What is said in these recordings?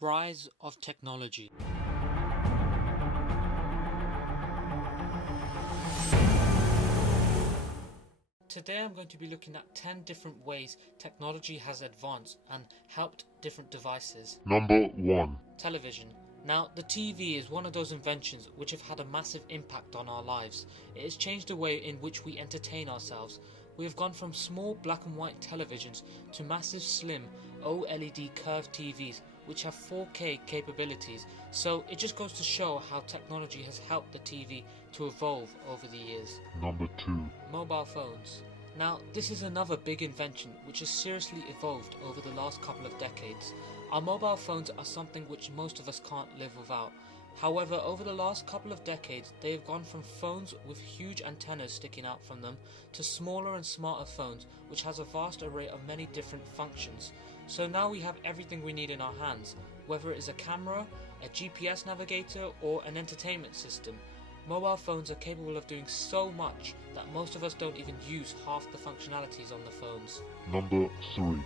Rise of technology. Today I'm going to be looking at 10 different ways technology has advanced and helped different devices. Number 1. Television. Now, the TV is one of those inventions which have had a massive impact on our lives. It has changed the way in which we entertain ourselves. We have gone from small black and white televisions to massive slim OLED curved TVs which have 4K capabilities, so it just goes to show how technology has helped the TV to evolve over the years. Number 2. Mobile phones. Now, this is another big invention which has seriously evolved over the last couple of decades. Our mobile phones are something which most of us can't live without. However, over the last couple of decades, they have gone from phones with huge antennas sticking out from them to smaller and smarter phones which has a vast array of many different functions. So now we have everything we need in our hands, whether it is a camera, a GPS navigator or an entertainment system. Mobile phones are capable of doing so much that most of us don't even use half the functionalities on the phones. Number 3.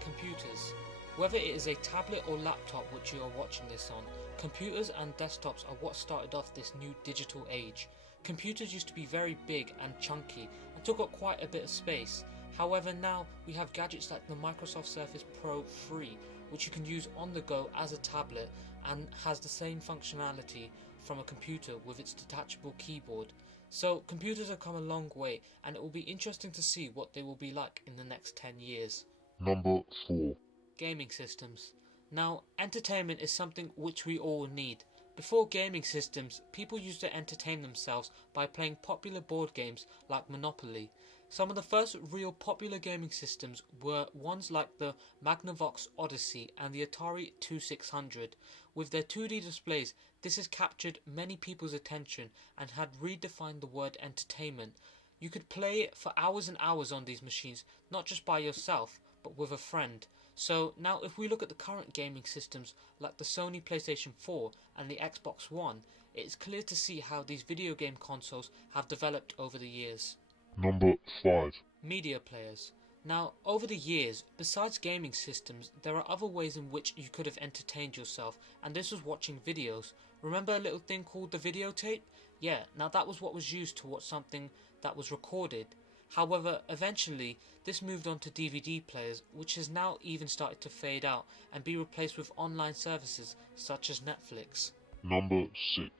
Computers. Whether it is a tablet or laptop which you are watching this on, computers and desktops are what started off this new digital age. Computers used to be very big and chunky and took up quite a bit of space. However, now we have gadgets like the Microsoft Surface Pro 3, which you can use on the go as a tablet and has the same functionality from a computer with its detachable keyboard. So computers have come a long way, and it will be interesting to see what they will be like in the next 10 years. Number 4. Gaming systems. Now, entertainment is something which we all need. Before gaming systems, people used to entertain themselves by playing popular board games like Monopoly. Some of the first real popular gaming systems were ones like the Magnavox Odyssey and the Atari 2600. With their 2D displays, this has captured many people's attention and had redefined the word entertainment. You could play for hours and hours on these machines, not just by yourself, but with a friend. So now if we look at the current gaming systems like the Sony PlayStation 4 and the Xbox One, it's clear to see how these video game consoles have developed over the years. Number 5. Media players. Now, over the years, besides gaming systems, there are other ways in which you could have entertained yourself, and this was watching videos. Remember a little thing called the videotape? Yeah, now that was what was used to watch something that was recorded. However, eventually, this moved on to DVD players, which has now even started to fade out and be replaced with online services such as Netflix. Number 6.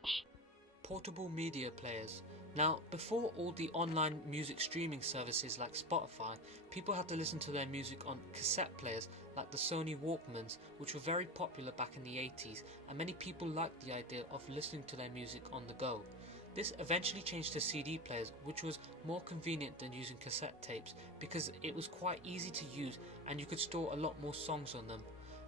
Portable media players. Now, before all the online music streaming services like Spotify, people had to listen to their music on cassette players like the Sony Walkmans, which were very popular back in the 80s, and many people liked the idea of listening to their music on the go. This eventually changed to CD players, which was more convenient than using cassette tapes because it was quite easy to use and you could store a lot more songs on them.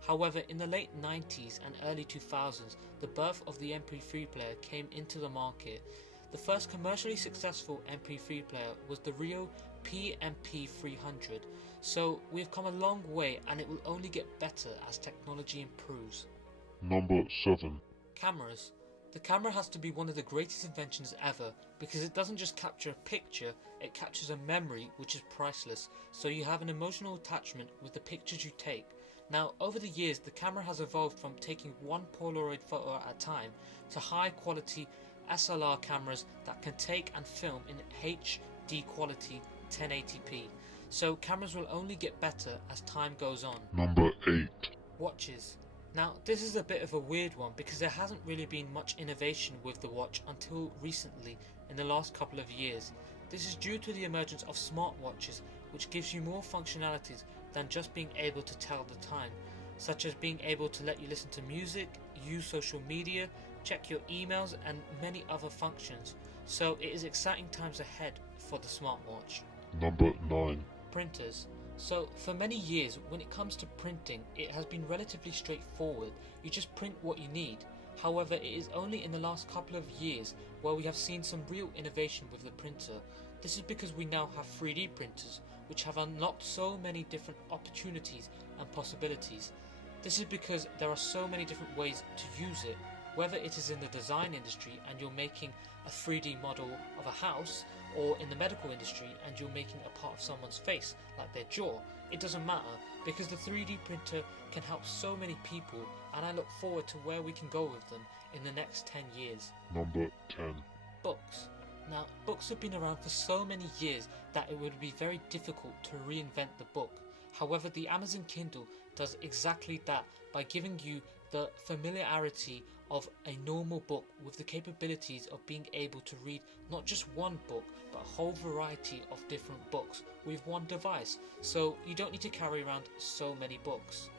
However, in the late 90s and early 2000s, the birth of the MP3 player came into the market. The first commercially successful MP3 player was the Rio PMP300. So we've come a long way and it will only get better as technology improves. Number 7. Cameras. The camera has to be one of the greatest inventions ever because it doesn't just capture a picture, it captures a memory which is priceless, so you have an emotional attachment with the pictures you take. Now, over the years, the camera has evolved from taking one Polaroid photo at a time to high quality SLR cameras that can take and film in HD quality 1080p. So cameras will only get better as time goes on. Number 8. Watches. Now, this is a bit of a weird one because there hasn't really been much innovation with the watch until recently in the last couple of years. This is due to the emergence of smartwatches, which gives you more functionalities than just being able to tell the time, such as being able to let you listen to music, use social media, check your emails and many other functions. So it is exciting times ahead for the smartwatch. Number 9. Printers. So for many years, when it comes to printing, it has been relatively straightforward. You just print what you need. However, it is only in the last couple of years where we have seen some real innovation with the printer. This is because we now have 3D printers, which have unlocked so many different opportunities and possibilities. This is because there are so many different ways to use it, whether it is in the design industry and you're making a 3D model of a house, or in the medical industry and you're making a part of someone's face, like their jaw, it doesn't matter because the 3D printer can help so many people, and I look forward to where we can go with them in the next 10 years. Number 10. Books. Now, books have been around for so many years that it would be very difficult to reinvent the book. However, the Amazon Kindle does exactly that by giving you the familiarity of a normal book with the capabilities of being able to read not just one book but a whole variety of different books with one device, so you don't need to carry around so many books.